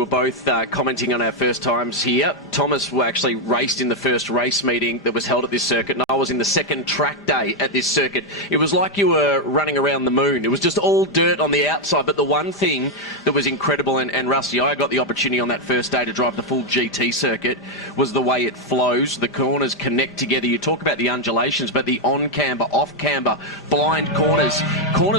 were both commenting on our first times here. Thomas actually raced in the first race meeting that was held at this circuit, and I was in the second track day at this circuit. It was like you were running around the moon. It was just all dirt on the outside, but the one thing that was incredible, and Rusty, I got the opportunity on that first day to drive the full GT circuit, was the way it flows. The corners connect together. You talk about the undulations, but the on-camber, off-camber, blind corners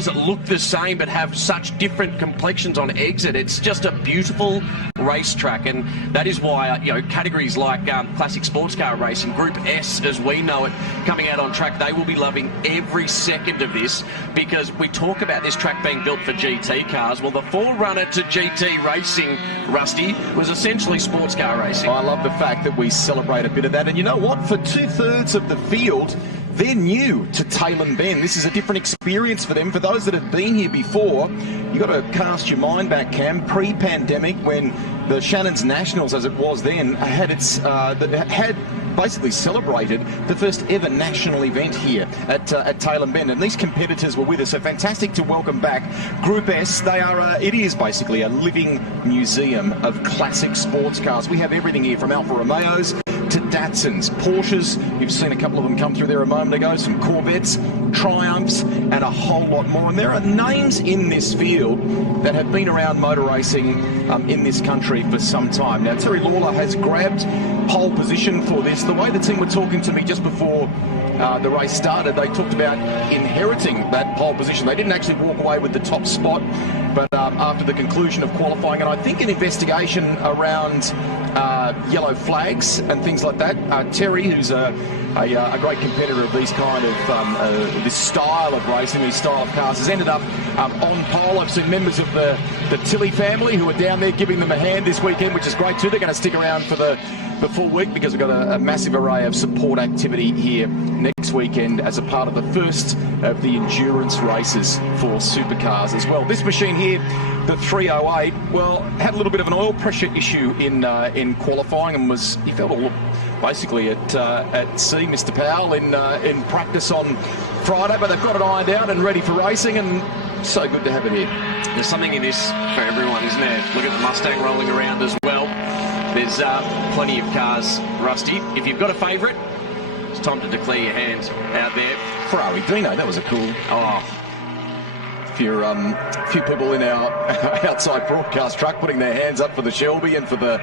that look the same but have such different complexions on exit. It's just a beautiful racetrack, and that is why categories like classic sports car racing, Group S as we know it, coming out on track, they will be loving every second of this, because we talk about this track being built for GT cars. Well, the forerunner to GT racing, Rusty, was essentially sports car racing. I love the fact that we celebrate a bit of that, and you know what, for 2/3 of the field, they're new to Tailem Bend. This is a different experience for them. For those that have been here before, you've got to cast your mind back, Cam, pre-pandemic, when the Shannon's Nationals, as it was then, had basically celebrated the first ever national event here at Tailem Bend, and these competitors were with us. So fantastic to welcome back Group S. It is basically a living museum of classic sports cars. We have everything here from Alfa Romeos to Datsuns, Porsches. You've seen a couple of them come through there a moment ago, some Corvettes, Triumphs, and a whole lot more. And there are names in this field that have been around motor racing in this country for some time. Now, Terry Lawler has grabbed pole position for this. The way the team were talking to me just before the race started, they talked about inheriting that pole position. They didn't actually walk away with the top spot, but after the conclusion of qualifying, and I think an investigation around yellow flags and things like that, Terry, who's a great competitor of these kind of this style of racing, these style of cars, has ended up on pole. I've seen members of the Tilley family who are down there giving them a hand this weekend, which is great too. They're going to stick around for the full week, because we've got a massive array of support activity here next weekend as a part of the first of the endurance races for supercars as well. This machine here, the 308, well, had a little bit of an oil pressure issue in qualifying, and he felt all basically at sea, Mr. Powell, in practice on Friday, but they've got it ironed out and ready for racing, and so good to have it here. There's something in this for everyone, isn't there? Look at the Mustang rolling around as well. There's plenty of cars, Rusty. If you've got a favourite, it's time to declare your hand out there. Ferrari Dino, that was a cool... Oh. Few people in our outside broadcast truck putting their hands up for the Shelby and for the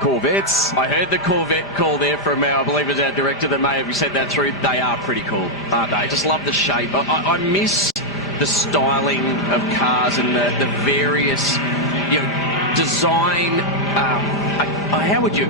Corvettes. I heard the Corvette call there from I believe it was our director that may have said that through. They are pretty cool, aren't they? Just love the shape. I miss the styling of cars and the various, design. How would you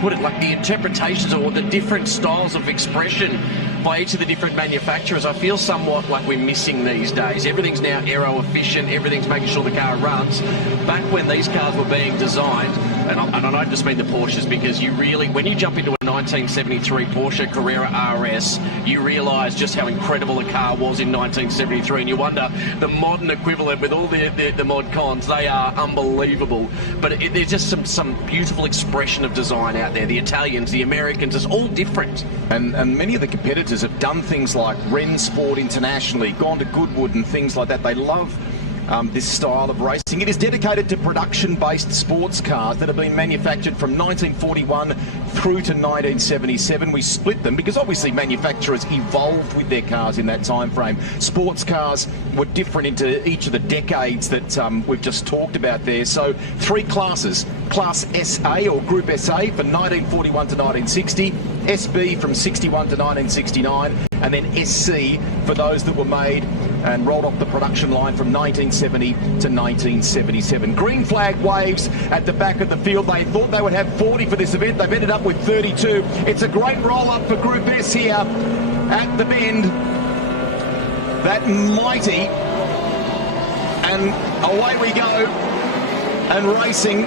put it? Like the interpretations or the different styles of expression by each of the different manufacturers. I feel somewhat like we're missing these days. Everything's now aero efficient. Everything's making sure the car runs. Back when these cars were being designed, and I don't just mean the Porsches, because you really, when you jump into a 1973 Porsche Carrera RS, you realise just how incredible a car was in 1973, and you wonder the modern equivalent with all the mod cons. They are unbelievable, but there's just some beautiful expression of design out there. The Italians, the Americans, it's all different. And many of the competitors have done things like Ren Sport internationally, gone to Goodwood and things like that. They love this style of racing. It is dedicated to production-based sports cars that have been manufactured from 1941 through to 1977. We split them because obviously manufacturers evolved with their cars in that time frame. Sports cars were different into each of the decades that we've just talked about there. So 3 classes: Class SA or Group SA for 1941 to 1960, SB from 61 to 1969, and then SC for those that were made and rolled off the production line from 1970 to 1977. Green flag waves at the back of the field. They thought they would have 40 for this event. They've ended up with 32. It's a great roll-up for Group S here at the Bend. That mighty, and away we go, and racing.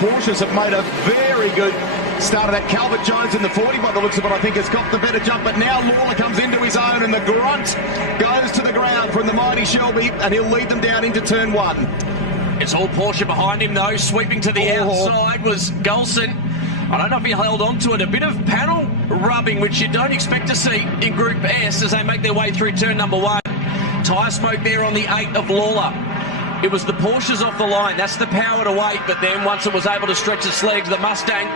Porsches have made a very good start of that. Calvert Jones in the 40 by the looks of it, I think, has got the better jump, but now Lawler comes into his own, and the grunt goes to the ground from the mighty Shelby, and he'll lead them down into turn 1. It's all Porsche behind him, though. Sweeping to the outside was Gulson. I don't know if he held on to it. A bit of panel rubbing, which you don't expect to see in Group S as they make their way through turn number 1. Tyre smoke there on the 8 of Lawler. It was the Porsches off the line. That's the power to wait. But then once it was able to stretch its legs, the Mustang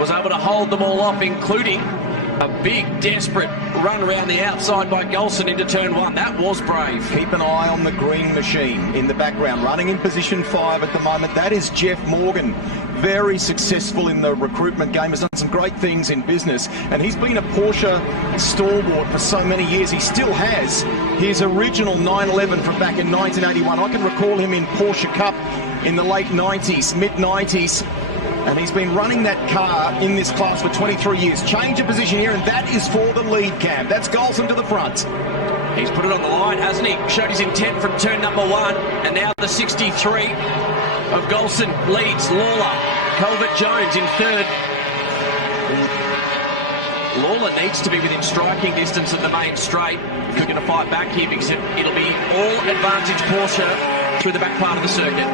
was able to hold them all off, including a big, desperate run around the outside by Golson into turn one. That was brave. Keep an eye on the green machine in the background, running in position 5 at the moment. That is Jeff Morgan. Very successful in the recruitment game, has done some great things in business, and he's been a Porsche stalwart for so many years. He still has his original 911 from back in 1981. I can recall him in Porsche Cup in the late 90s, mid-90s, and he's been running that car in this class for 23 years. Change of position here, and that is for the lead cam. That's Golson to the front. He's put it on the line, hasn't he? Showed his intent from turn number 1, and now the 63 of Golson leads Lawler. Corvette Jones in third. Lawler needs to be within striking distance of the main straight if we're going to fight back here, because it'll be all advantage Porsche through the back part of the circuit.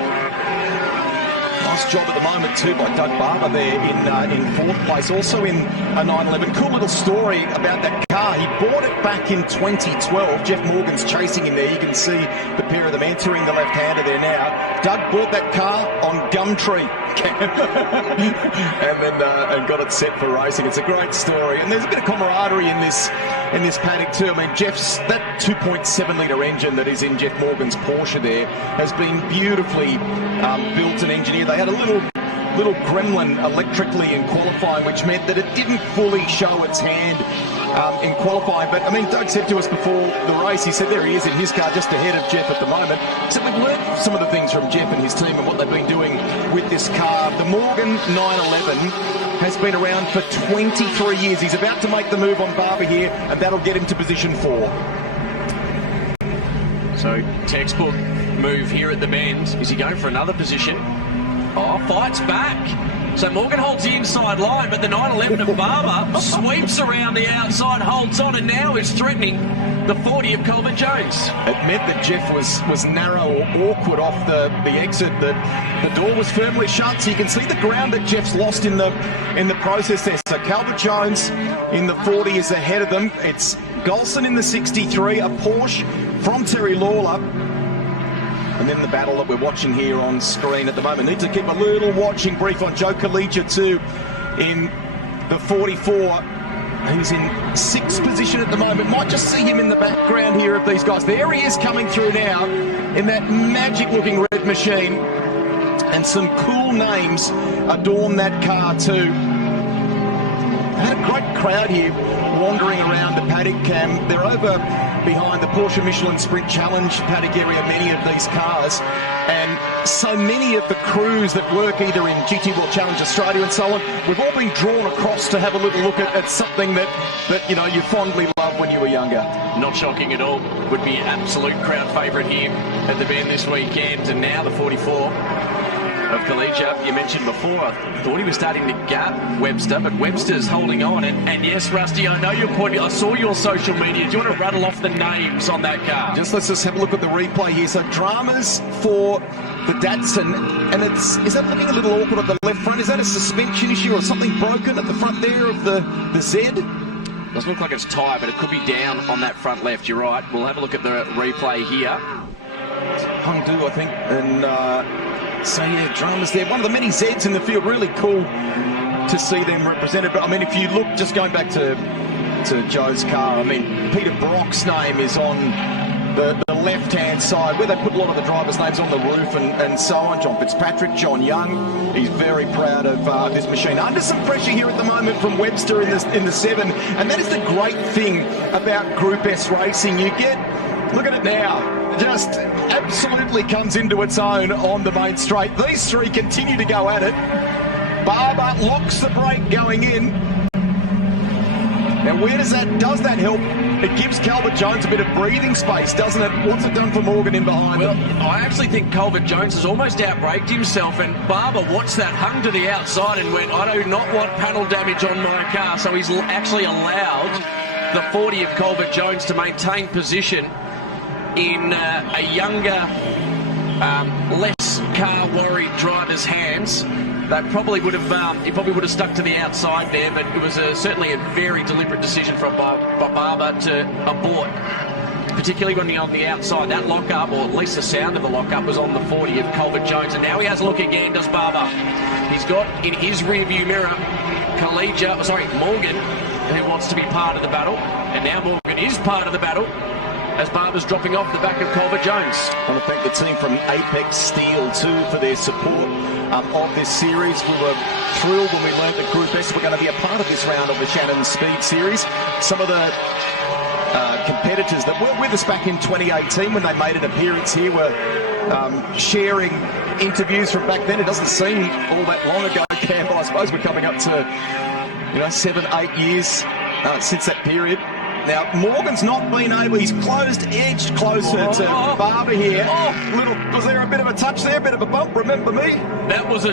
Nice job at the moment too by Doug Barber there in 4th place, also in a 911. Cool little story about that car. He bought it back in 2012. Jeff Morgan's chasing him there. You can see the pair of them entering the left-hander there now. Doug bought that car on Gumtree and got it set for racing. It's a great story, and there's a bit of camaraderie in this paddock too. I mean, Jeff's, that 2.7 litre engine that is in Jeff Morgan's Porsche there has been beautifully built and engineered. They had a little gremlin electrically in qualifying, which meant that it didn't fully show its hand in qualifying. But I mean, Doug said to us before the race, he said there he is in his car just ahead of Jeff at the moment. So we've learned some of the things from Jeff and his team and what they've been doing with this car. The Morgan 911 has been around for 23 years. He's about to make the move on Barber here, and that'll get him to position 4. So textbook move here at the bend. Is he going for another position? Oh, fights back. So Morgan holds the inside line, but the 911 of Barber sweeps around the outside, holds on, and now is threatening the 40 of Corvette Jones. It meant that Jeff was narrow or awkward off the exit. The door was firmly shut, so you can see the ground that Jeff's lost in the process there. So Corvette Jones in the 40 is ahead of them. It's Golson in the 63, a Porsche from Terry Lawler. And then the battle that we're watching here on screen at the moment. Need to keep a little watching brief on Joe Collegia too in the 44. He's in 6th position at the moment. Might just see him in the background here of these guys. There he is coming through now in that magic looking red machine. And some cool names adorn that car too. Had a great crowd here wandering around the paddock cam. They're over behind the Porsche Michelin Sprint Challenge paddock area, many of these cars, and so many of the crews that work either in GT World Challenge Australia and so on, we've all been drawn across to have a little look at something that you know you fondly loved when you were younger. Not shocking at all. Would be an absolute crowd favourite here at the bend this weekend. And now the 44 of Collegia, you mentioned before, I thought he was starting to gap Webster, but Webster's holding on. And yes, Rusty, I know your point. I saw your social media. Do you want to rattle off the names on that car? Let's just have a look at the replay here. So dramas for the Datsun, and is that looking a little awkward at the left front? Is that a suspension issue or something broken at the front there of the Z? Doesn't look like it's tyre, but it could be down on that front left. You're right. We'll have a look at the replay here. Hongdu, I think, and so yeah, dramas there. One of the many Zs in the field. Really cool to see them represented. But I mean, if you look, just going back to Joe's car, I mean, Peter Brock's name is on the left-hand side, where they put a lot of the drivers' names on the roof and so on. John Fitzpatrick, John Young, he's very proud of this machine. Under some pressure here at the moment from Webster in the 7, and that is the great thing about Group S racing. You get, look at it now, just absolutely comes into its own on the main straight. These three continue to go at it. Barber locks the brake going in. Now where does that help? It gives Corvette Jones a bit of breathing space, doesn't it? What's it done for Morgan in behind him? I actually think Corvette Jones has almost outbraked himself, and Barber watched that, hung to the outside and went, I do not want panel damage on my car. So he's actually allowed the 40 of Corvette Jones to maintain position in a younger, less car-worried driver's hands. That probably would have, he probably would have stuck to the outside there, but it was certainly a very deliberate decision from Barber to abort particularly when you're on the outside. That lock-up, or at least the sound of the lock-up, was on the 40 of Corvette Jones, and now he has a look again, does Barber. He's got in his rear-view mirror Morgan, who wants to be part of the battle, and now Morgan is part of the battle as Barber's dropping off the back of Corvette Jones. I want to thank the team from Apex Steel too for their support of this series. We were thrilled when we learned that Group S were going to be a part of this round of the Shannon Speed Series. Some of the competitors that were with us back in 2018 when they made an appearance here were sharing interviews from back then. It doesn't seem all that long ago, Cam, but I suppose we're coming up to 7, 8 years since that period. Now, Morgan's not been able, he's edged closer to Barber here. Was there a bit of a touch there, a bit of a bump, remember me? That was a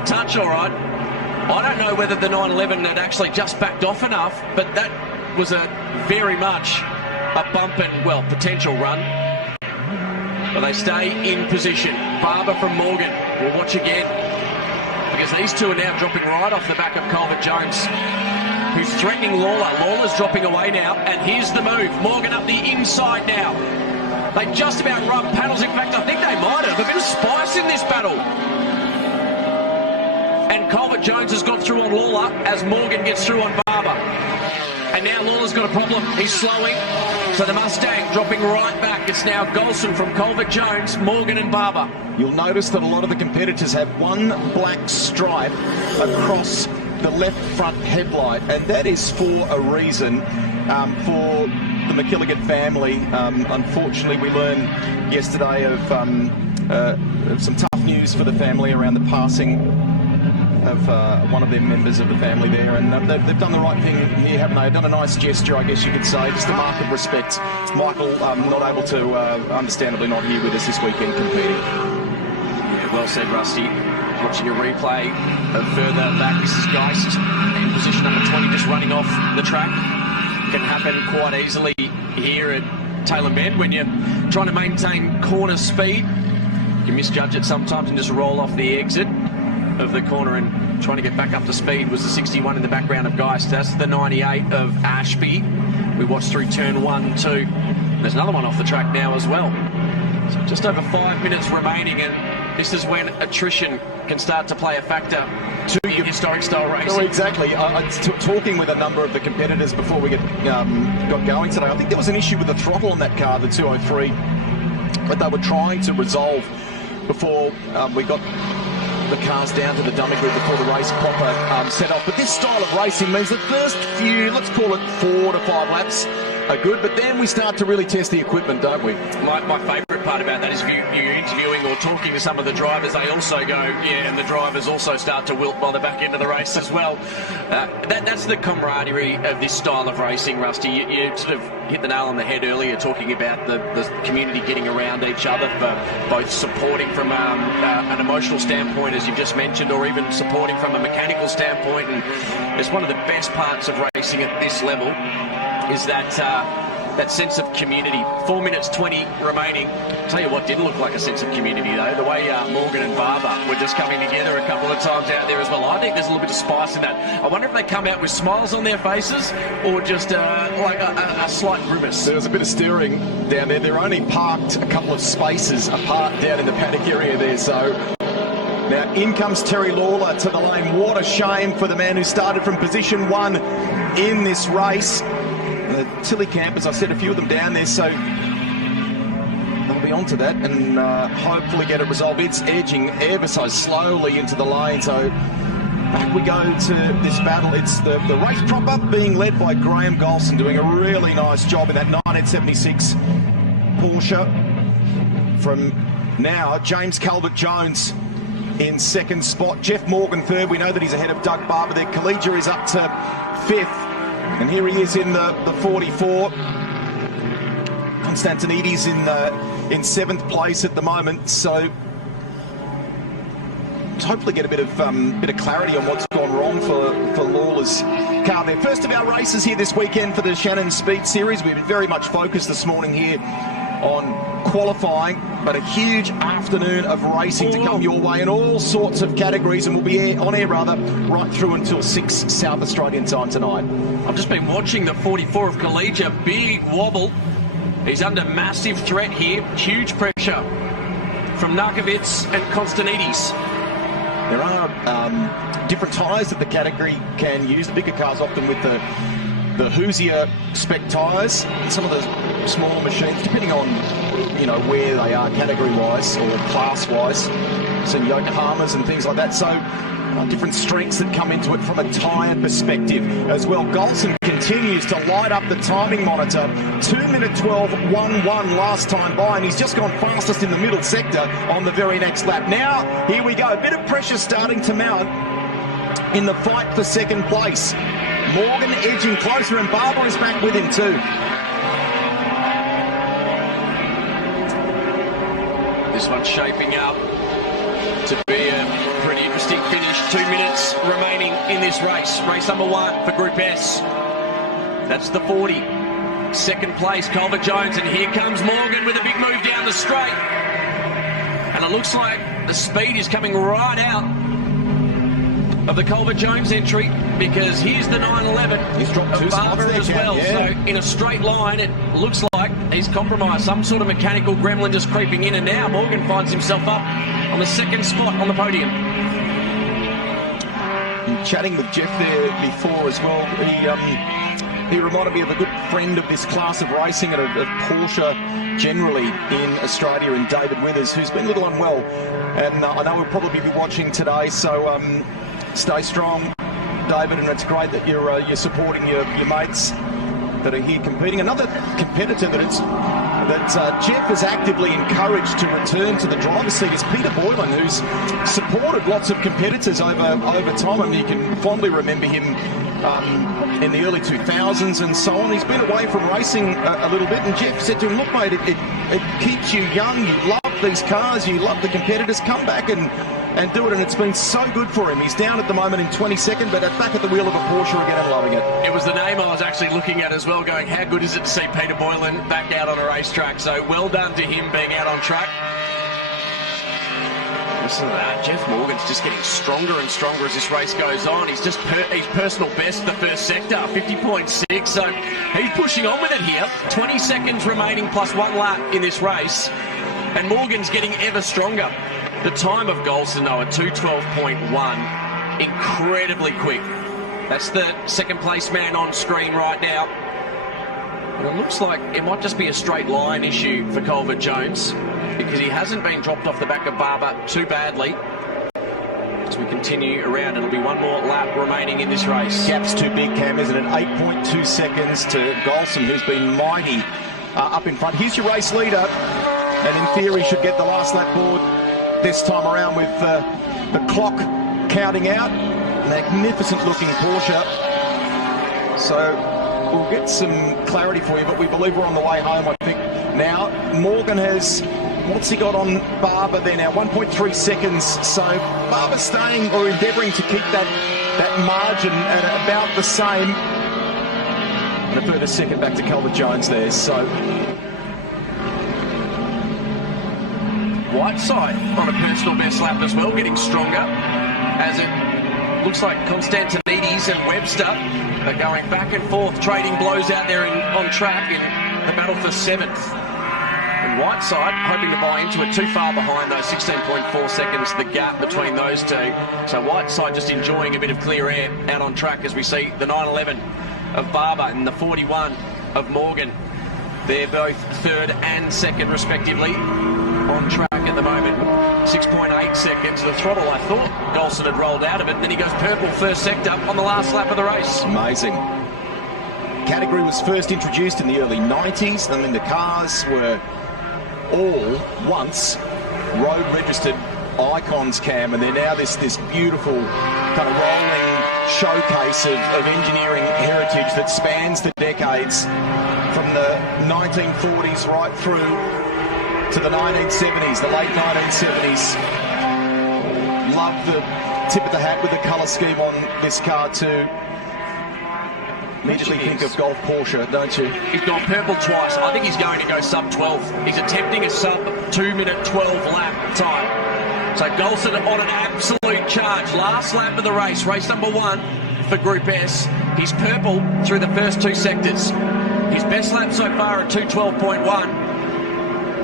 touch, all right. I don't know whether the 911 had actually just backed off enough, but that was very much a bump and, well, potential run. But they stay in position. Barber from Morgan. We'll watch again, because these two are now dropping right off the back of Corvette Jones, who's threatening Lawler. Lawler's dropping away now, and here's the move. Morgan up the inside now. They just about rub paddles. In fact, I think they might have. A bit of spice in this battle. And Corvette Jones has got through on Lawler as Morgan gets through on Barber. And now Lawler's got a problem. He's slowing. So the Mustang dropping right back. It's now Golson from Corvette Jones, Morgan and Barber. You'll notice that a lot of the competitors have one black stripe across the left front headlight, and that is for a reason. For the McKilligan family, unfortunately we learned yesterday of some tough news for the family around the passing of one of their members of the family there, and they've done the right thing here, haven't they? Done a nice gesture, I guess you could say, just a mark of respect. Michael not able to, understandably not here with us this weekend competing. Yeah, well said, Rusty. Watching a replay of further back, this is Geist in position number 20, just running off the track. Can happen quite easily here at Taylor Bend when you're trying to maintain corner speed. You misjudge it sometimes and just roll off the exit of the corner, and trying to get back up to speed was the 61 in the background of Geist. That's the 98 of Ashby. We watched through turn 1, 2. There's another one off the track now as well. So just over 5 minutes remaining, and this is when attrition can start to play a factor to your historic style racing. No, exactly. Talking with a number of the competitors before we got going today, I think there was an issue with the throttle on that car, the 203, that they were trying to resolve before we got the cars down to the dummy grid before the race proper set off. But this style of racing means the first few, let's call it 4 to 5 laps, are good, but then we start to really test the equipment, don't we? My favourite part about that is if you're interviewing or talking to some of the drivers, they also go, yeah, and the drivers also start to wilt by the back end of the race as well. That's the camaraderie of this style of racing, Rusty. You sort of hit the nail on the head earlier, talking about the community getting around each other, for both supporting from an emotional standpoint, as you've just mentioned, or even supporting from a mechanical standpoint. And it's one of the best parts of racing at this level, is that sense of community. 4 minutes 20 remaining. Tell you what didn't look like a sense of community though, the way Morgan and Barber were just coming together a couple of times out there as well. I think there's a little bit of spice in that. I wonder if they come out with smiles on their faces or just like a slight grimace. There was a bit of steering down there. They're only parked a couple of spaces apart down in the paddock area there, so now in comes Terry Lawler to the lane. What a shame for the man who started from position 1 in this race. The Tilly campers, I set a few of them down there, so they'll be onto that and hopefully get it resolved. It's edging ever so slowly into the lane, so back we go to this battle. It's the race prop-up being led by Graham Golson, doing a really nice job in that 1976 Porsche. From now, James Calvert Jones in second spot. Jeff Morgan third. We know that he's ahead of Doug Barber there. Collegia is up to 5th. And here he is in the 44. Constantinides in 7th place at the moment. So hopefully get a bit of clarity on what's gone wrong for Lawler's car there. First of our races here this weekend for the Shannon Speed Series. We've been very much focused this morning here on qualifying, but a huge afternoon of racing to come your way in all sorts of categories, and we'll be on air right through until 6 South Australian time tonight. I've just been watching the 44 of Collegia, big wobble He's under massive threat here, huge pressure from Narkovic and Konstantides. There are different tyres that the category can use. The bigger cars often with the Hoosier spec tyres. Some of the smaller machines, depending on where they are category-wise or class-wise, some Yokohamas and things like that. So different strengths that come into it from a tyre perspective as well. Golson continues to light up the timing monitor. 2:12, 1:1 last time by, and he's just gone fastest in the middle sector on the very next lap. Now, here we go. A bit of pressure starting to mount in the fight for second place. Morgan edging closer, and Barber is back with him too. This one's shaping up to be a pretty interesting finish. 2 minutes remaining in this race. Race number 1 for Group S. That's the 40. Second place, Culver Jones, and here comes Morgan with a big move down the straight. And it looks like the speed is coming right out of the Culver Jones entry, because here's the 911 he's dropped 2 spots there as well. Yeah. So in a straight line, it looks like he's compromised. Some sort of mechanical gremlin just creeping in, and now Morgan finds himself up on the second spot on the podium. Chatting with Jeff there before as well, he reminded me of a good friend of this class of racing and of Porsche generally in Australia, in David Withers, who's been a little unwell, and I know we'll probably be watching today, so stay strong, David, and it's great that you're supporting your mates that are here competing. Another competitor that Jeff has actively encouraged to return to the driver's seat is Peter Boylan, who's supported lots of competitors over time. I mean, you can fondly remember him in the early 2000s and so on. He's been away from racing a little bit, and Jeff said to him, look mate, it keeps you young, you love these cars, you love the competitors, come back and do it, and it's been so good for him. He's down at the moment in 22nd, but back at the wheel of a Porsche again and loving it. It was the name I was actually looking at as well, going, how good is it to see Peter Boylan back out on a racetrack? So well done to him being out on track. Listen to that, Jeff Morgan's just getting stronger and stronger as this race goes on. He's just he's personal best the first sector, 50.6, so he's pushing on with it here. 20 seconds remaining plus 1 lap in this race, and Morgan's getting ever stronger. The time of Golson, though, at 2:12.1, incredibly quick. That's the second place man on screen right now. And it looks like it might just be a straight line issue for Culver Jones, because he hasn't been dropped off the back of Barber too badly. As we continue around, it'll be 1 more lap remaining in this race. Gap's too big, Cam, isn't it? 8.2 seconds to Golson, who's been mighty up in front. Here's your race leader, and in theory should get the last lap board this time around with the clock counting out. Magnificent looking Porsche. So we'll get some clarity for you, but we believe we're on the way home, I think. Now, Morgan has, what's he got on Barber there now? 1.3 seconds. So Barber's staying or endeavouring to keep that margin at about the same. And a further second back to Culver Jones there. So Whiteside on a personal best lap as well, getting stronger, as it looks like Konstantides and Webster are going back and forth, trading blows out there on track in the battle for 7th. And Whiteside hoping to buy into it, too far behind those 16.4 seconds, the gap between those two. So Whiteside just enjoying a bit of clear air out on track as we see the 911 of Barber and the 41 of Morgan. They're both 3rd and 2nd respectively on track at the moment. 6.8 seconds. The throttle, I thought Golson had rolled out of it. Then he goes purple first sector on the last lap of the race. Amazing. Category was first introduced in the early 90s. I mean, the cars were all once road registered icons, Cam, and they're now this beautiful kind of rolling showcase of engineering heritage that spans the decades from the 1940s right through to the 1970s, the late 1970s. Love the tip of the hat with the colour scheme on this car too. Immediately think of Golf Porsche, don't you? He's gone purple twice. I think he's going to go sub 12. He's attempting a sub 2-minute 12 lap time. So Golson on an absolute charge. Last lap of the race, race number 1 for Group S. He's purple through the first 2 sectors. His best lap so far at 2:12.1.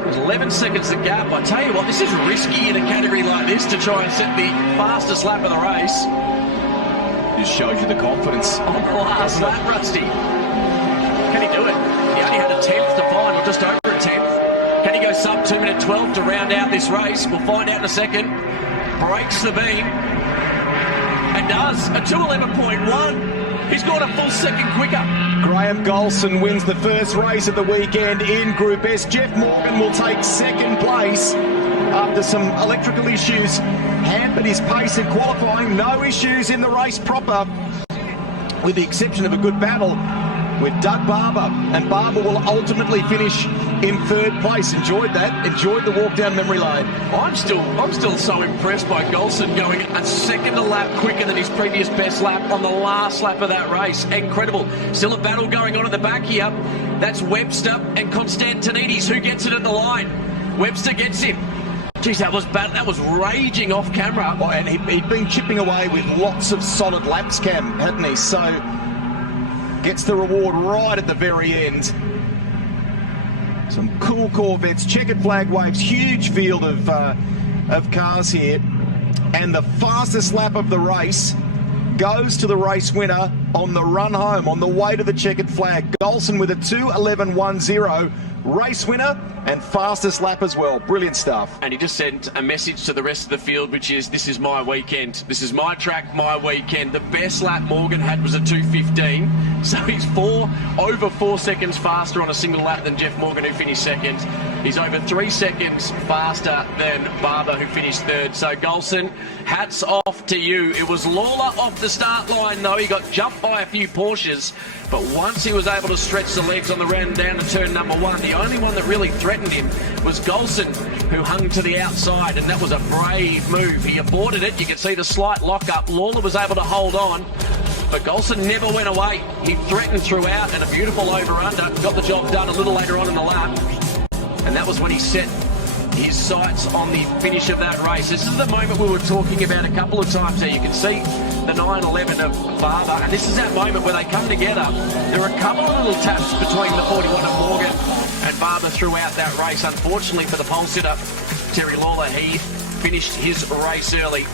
There's 11 seconds the gap. I tell you what, this is risky in a category like this to try and set the fastest lap of the race. Just shows you the confidence. On the last lap, Rusty. Can he do it? He only had a 10th to find, or just over a 10th. Can he go sub 2 minute 12 to round out this race? We'll find out in a second. Breaks the beam. And does. A 2:11.1. He's gone a full second quicker. Graham Golson wins the first race of the weekend in Group S. Jeff Morgan will take second place after some electrical issues hampered his pace in qualifying. No issues in the race proper, with the exception of a good battle with Doug Barber, and Barber will ultimately finish in third place. Enjoyed that. Enjoyed the walk down memory lane. I'm still so impressed by Golson going a second a lap quicker than his previous best lap on the last lap of that race. Incredible. Still a battle going on at the back here. That's Webster and Constantinides. Who gets it at the line? Webster gets him. Geez, that was raging off camera. Oh, and he'd been chipping away with lots of solid laps, Cam, hadn't he? So gets the reward right at the very end. Some cool Corvettes, checkered flag waves, huge field of cars here. And the fastest lap of the race goes to the race winner on the run home, on the way to the checkered flag. Golson with a 2:11.10. Race winner and fastest lap as well. Brilliant stuff. And he just sent a message to the rest of the field, which is, this is my weekend. This is my track, my weekend. The best lap Morgan had was a 2:15. So he's over 4 seconds faster on a single lap than Jeff Morgan, who finished second. He's over 3 seconds faster than Barber, who finished third. So Golson, hats off to you. It was Lawler off the start line, though. He got jumped by a few Porsches. But once he was able to stretch the legs on the round down to turn number one, the only one that really threatened him was Golson, who hung to the outside, and that was a brave move. He aborted it. You can see the slight lock-up. Lawler was able to hold on, but Golson never went away. He threatened throughout, and a beautiful over-under. Got the job done a little later on in the lap, and that was when he set his sights on the finish of that race. This is the moment we were talking about a couple of times there. You can see the 9:11 of Barber, and this is that moment where they come together. There were a couple of little taps between the 41 of Morgan and Barber throughout that race. Unfortunately for the pole sitter, Terry Lawler, he finished his race early.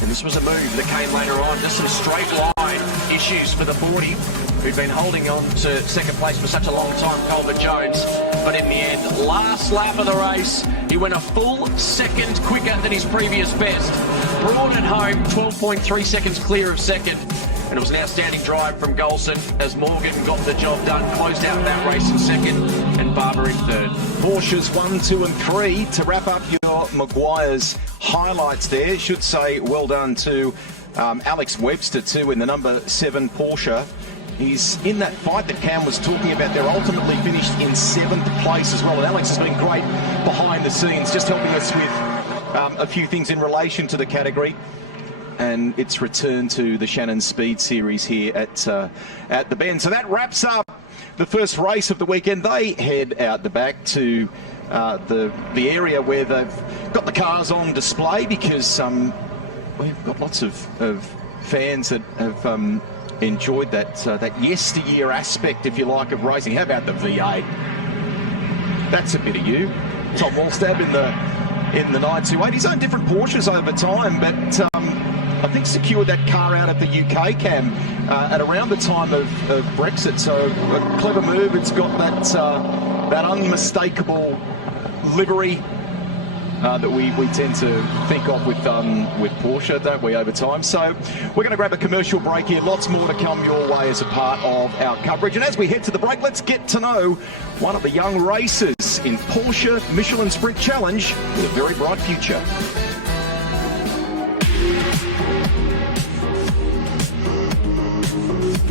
And this was a move that came later on. Just some straight line issues for the 40, who'd been holding on to second place for such a long time, Colbert Jones. But in the end, last lap of the race, he went a full second quicker than his previous best. Brought it home, 12.3 seconds clear of second. And it was an outstanding drive from Golson as Morgan got the job done, closed out that race in second, and Barber in third. Porsches 1, 2 and 3 to wrap up your Maguire's highlights there. Should say well done to Alex Webster too in the number 7 Porsche. He's in that fight that Cam was talking about. They're ultimately finished in 7th place as well. And Alex has been great behind the scenes, just helping us with a few things in relation to the category. And it's returned to the Shannon Speed Series here at the Bend. So that wraps up the first race of the weekend. They head out the back to the area where they've got the cars on display, because we've got lots of fans that have enjoyed that yesteryear aspect, if you like, of racing. How about the V8? That's a bit of you. Tom Wallstab in the 928. He's owned different Porsches over time, but I think secured that car out of the UK, Cam, at around the time of Brexit. So a clever move. It's got that unmistakable livery that we tend to think of with Porsche, don't we, over time? So we're going to grab a commercial break here. Lots more to come your way as a part of our coverage. And as we head to the break, let's get to know one of the young racers in Porsche Michelin Sprint Challenge with a very bright future.